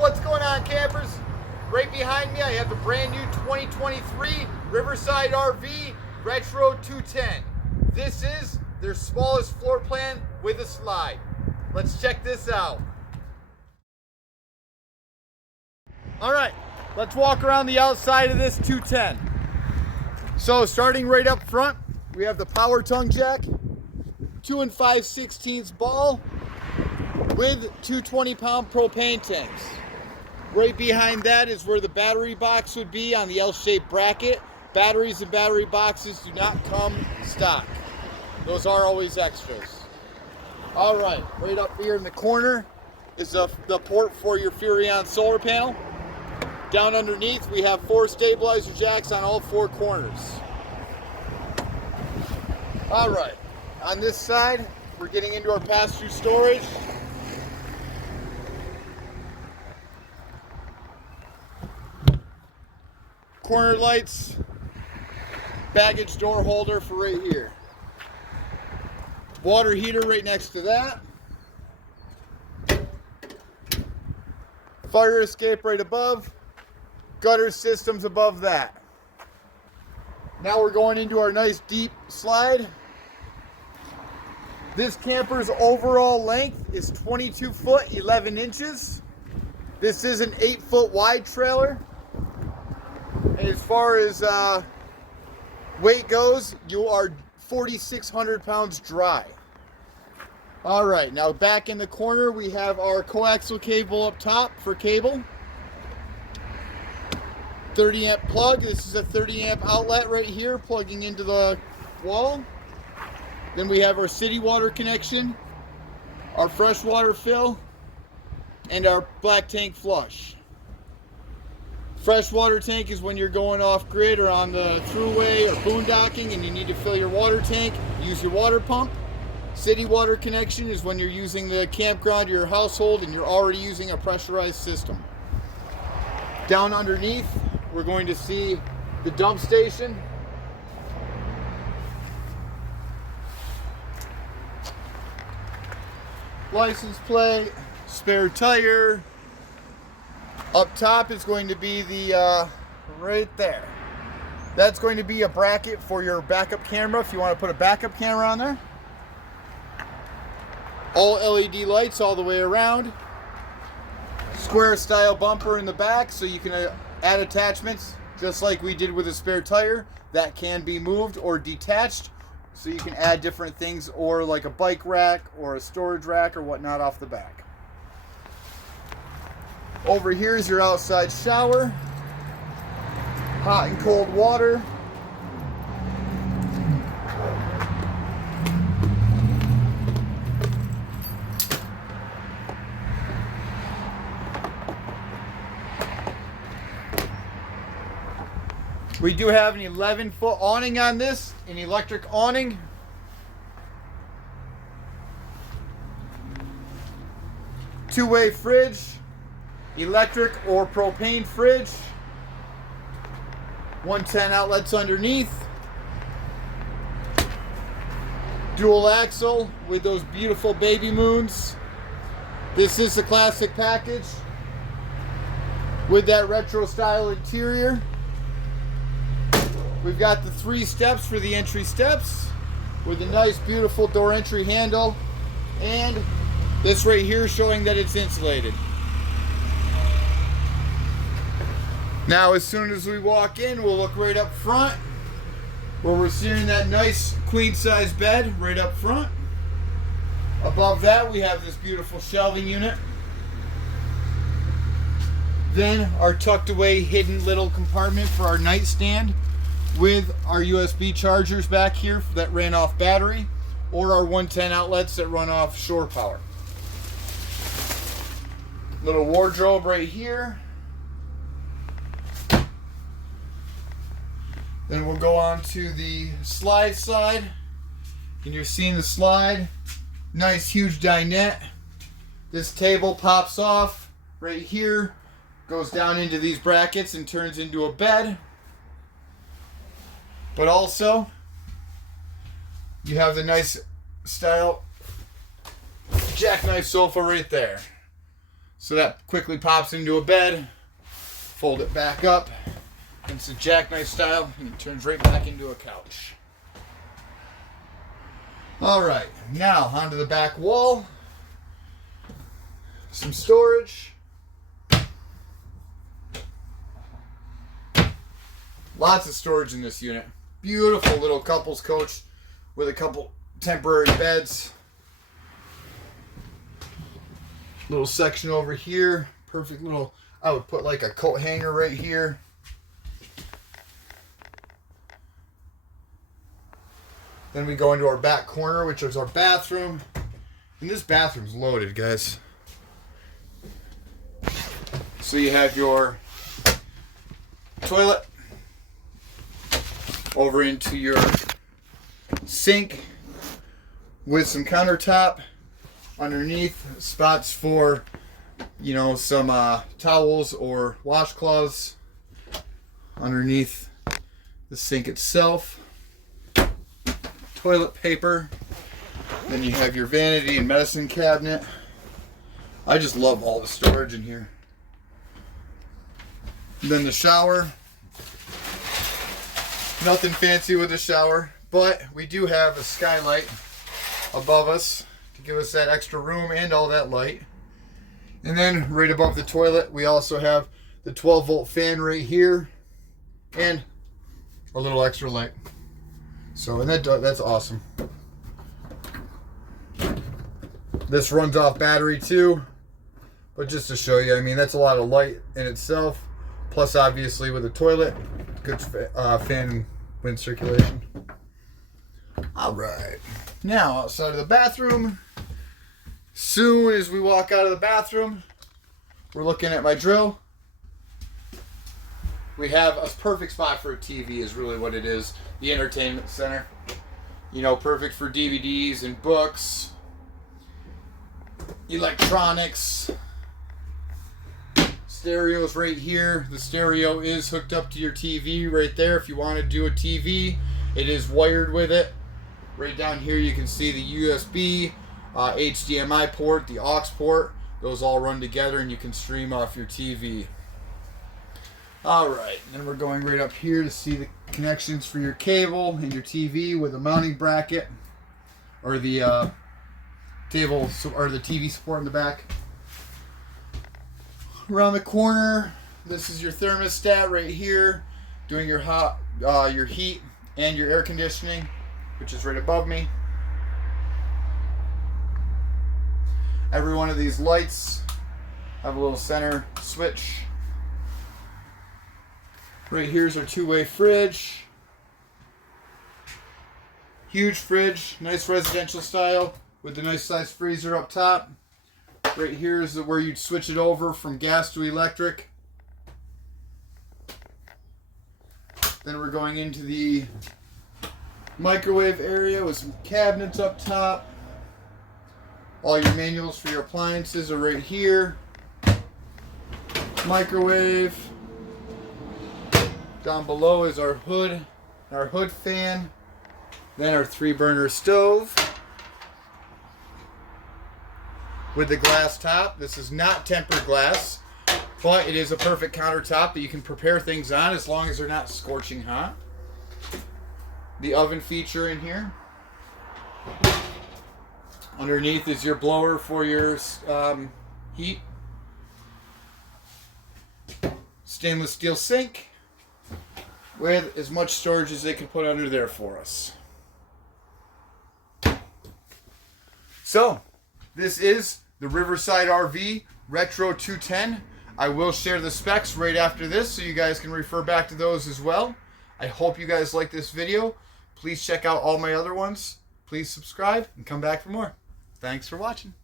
What's going on, campers? Right behind me I have the brand new 2023 Riverside RV Retro 210. This is their smallest floor plan with a slide. Let's check this out. All right, let's walk around the outside of this 210. So starting right up front, we have the power tongue jack, 2 5/16 ball with two 20-pound propane tanks. Right behind that is where the battery box would be on the L-shaped bracket. Batteries and battery boxes do not come stock. Those are always extras. All right, right up here in the corner is the port for your Furrion solar panel. Down underneath, we have 4 stabilizer jacks on all 4 corners. All right, on this side, we're getting into our pass-through storage. Corner lights, baggage door holder for right here. Water heater right next to that. Fire escape right above. Gutter systems above that. Now we're going into our nice deep slide. This camper's overall length is 22 foot 11 inches. This is an 8 foot wide trailer. And as far as weight goes, you are 4,600 pounds dry. All right, now back in the corner, we have our coaxial cable up top for cable. 30 amp plug. This is a 30 amp outlet right here, plugging into the wall. Then we have our city water connection, our freshwater fill, and our black tank flush. Freshwater tank is when you're going off grid or on the thruway or boondocking and you need to fill your water tank, use your water pump. City water connection is when you're using the campground or your household and you're already using a pressurized system. Down underneath, we're going to see the dump station. License plate, spare tire. Up top is going to be the, right there. That's going to be a bracket for your backup camera if you want to put a backup camera on there. All LED lights all the way around. Square style bumper in the back so you can add attachments just like we did with a spare tire that can be moved or detached so you can add different things or like a bike rack or a storage rack or whatnot off the back. Over here is your outside shower, hot and cold water. We do have an 11-foot awning on this, an electric awning. Two-way fridge, electric or propane fridge. 110 outlets underneath. Dual axle with those beautiful baby moons. This is the classic package with that retro style interior. We've got the 3 steps for the entry steps with a nice beautiful door entry handle and this right here showing that it's insulated. Now as soon as we walk in, we'll look right up front where we're seeing that nice queen size bed right up front. Above that we have this beautiful shelving unit. Then our tucked away hidden little compartment for our nightstand with our USB chargers back here that ran off battery or our 110 outlets that run off shore power. Little wardrobe right here. Then we'll go on to the slide side and you're seeing the slide. Nice huge dinette. This table pops off right here, goes down into these brackets and turns into a bed. But also, you have the nice style jackknife sofa right there. So that quickly pops into a bed. Fold it back up. It's a jackknife style, and it turns right back into a couch. All right, now onto the back wall. Some storage. Lots of storage in this unit. Beautiful little couples coach with a couple temporary beds. Little section over here. Perfect little, I would put like a coat hanger right here. Then we go into our back corner, which is our bathroom. And this bathroom's loaded, guys. So you have your toilet over into your sink with some countertop underneath, spots for, you know, some towels or washcloths underneath the sink itself. Toilet paper. Then you have your vanity and medicine cabinet. I just love all the storage in here. And then the shower. Nothing fancy with the shower, but we do have a skylight above us to give us that extra room and all that light. And then right above the toilet, we also have the 12-volt fan right here and a little extra light. So, and that's awesome. This runs off battery too, but just to show you, I mean, that's a lot of light in itself. Plus, obviously, with the toilet, good fan and wind circulation. All right. Now, outside of the bathroom, soon as we walk out of the bathroom, we're looking at my drill. We have a perfect spot for a TV is really what it is. The entertainment center. You know, perfect for DVDs and books, electronics. Stereo's right here. The stereo is hooked up to your TV right there. If you want to do a TV, it is wired with it. Right down here you can see the USB, HDMI port, the aux port. Those all run together and you can stream off your TV. Alright, then we're going right up here to see the connections for your cable and your TV with a mounting bracket, or the table or the TV support in the back. Around the corner, this is your thermostat right here, doing your your heat and your air conditioning, which is right above me. Every one of these lights have a little center switch. Right here's our two-way fridge. Huge fridge, nice residential style with the nice size freezer up top. Right here is where you'd switch it over from gas to electric. Then we're going into the microwave area with some cabinets up top. All your manuals for your appliances are right here. Microwave. Down below is our hood fan. Then our 3-burner stove with the glass top. This is not tempered glass, but it is a perfect countertop that you can prepare things on as long as they're not scorching hot. The oven feature in here. Underneath is your blower for your heat. Stainless steel sink with as much storage as they can put under there for us. So, this is the Riverside RV Retro 210. I will share the specs right after this so you guys can refer back to those as well. I hope you guys like this video. Please check out all my other ones. Please subscribe and come back for more. Thanks for watching.